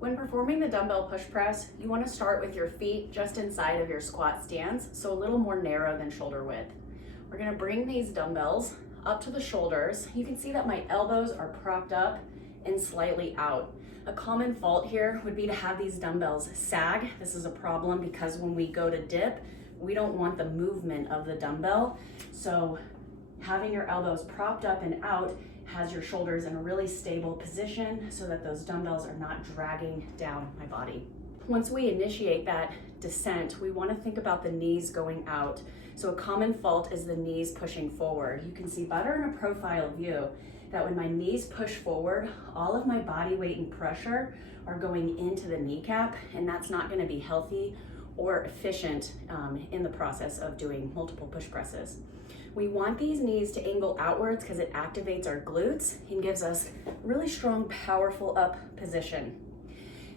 When performing the dumbbell push press, you want to start with your feet just inside of your squat stance, so a little more narrow than shoulder width. We're going to bring these dumbbells up to the shoulders. You can see that my elbows are propped up and slightly out. A common fault here would be to have these dumbbells sag. This is a problem because when we go to dip, we don't want the movement of the dumbbell. So having your elbows propped up and out has your shoulders in a really stable position so that those dumbbells are not dragging down my body. Once we initiate that descent, we want to think about the knees going out. So a common fault is the knees pushing forward. You can see better in a profile view that when my knees push forward, all of my body weight and pressure are going into the kneecap, and that's not going to be healthy or efficient in the process of doing multiple push presses. We want these knees to angle outwards because it activates our glutes and gives us really strong, powerful up position.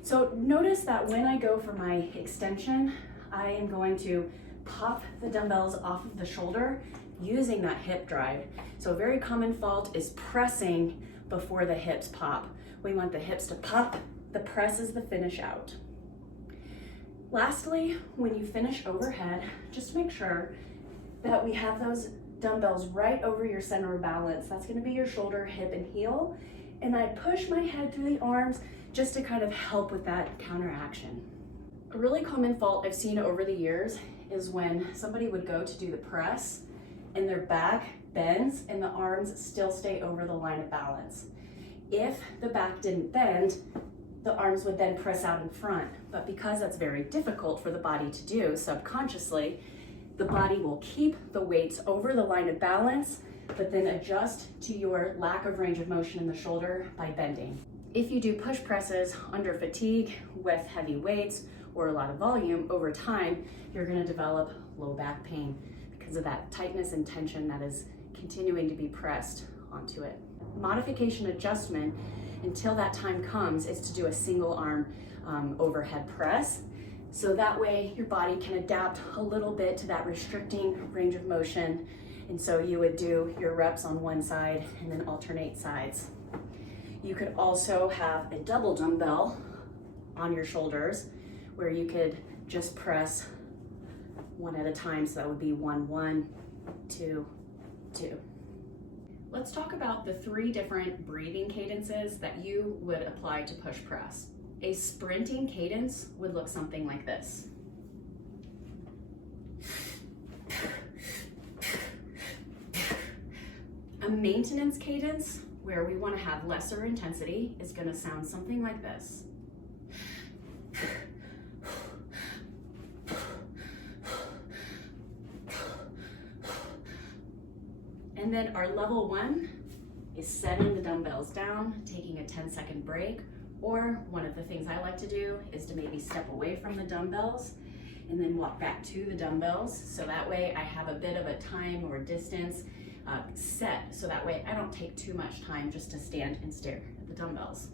So notice that when I go for my extension, I am going to pop the dumbbells off of the shoulder using that hip drive. So a very common fault is pressing before the hips pop. We want the hips to pop, the press is the finish out. Lastly, when you finish overhead, just make sure that we have those dumbbells right over your center of balance. That's going to be your shoulder, hip, and heel. And I push my head through the arms just to kind of help with that counteraction. A really common fault I've seen over the years is when somebody would go to do the press and their back bends and the arms still stay over the line of balance. If the back didn't bend, the arms would then press out in front. But because that's very difficult for the body to do subconsciously, the body will keep the weights over the line of balance, but then adjust to your lack of range of motion in the shoulder by bending. If you do push presses under fatigue with heavy weights or a lot of volume, over time, you're gonna develop low back pain because of that tightness and tension that is continuing to be pressed onto it. Modification adjustment until that time comes is to do a single arm overhead press. So that way your body can adapt a little bit to that restricting range of motion. And so you would do your reps on one side and then alternate sides. You could also have a double dumbbell on your shoulders where you could just press one at a time. So that would be 1, 1, 2, 2. Let's talk about the 3 different breathing cadences that you would apply to push press. A sprinting cadence would look something like this. A maintenance cadence, where we want to have lesser intensity, is going to sound something like this. And then our level 1 is setting the dumbbells down, taking a 10-second break, or one of the things I like to do is to maybe step away from the dumbbells and then walk back to the dumbbells. So that way I have a bit of a time or distance set. So that way I don't take too much time just to stand and stare at the dumbbells.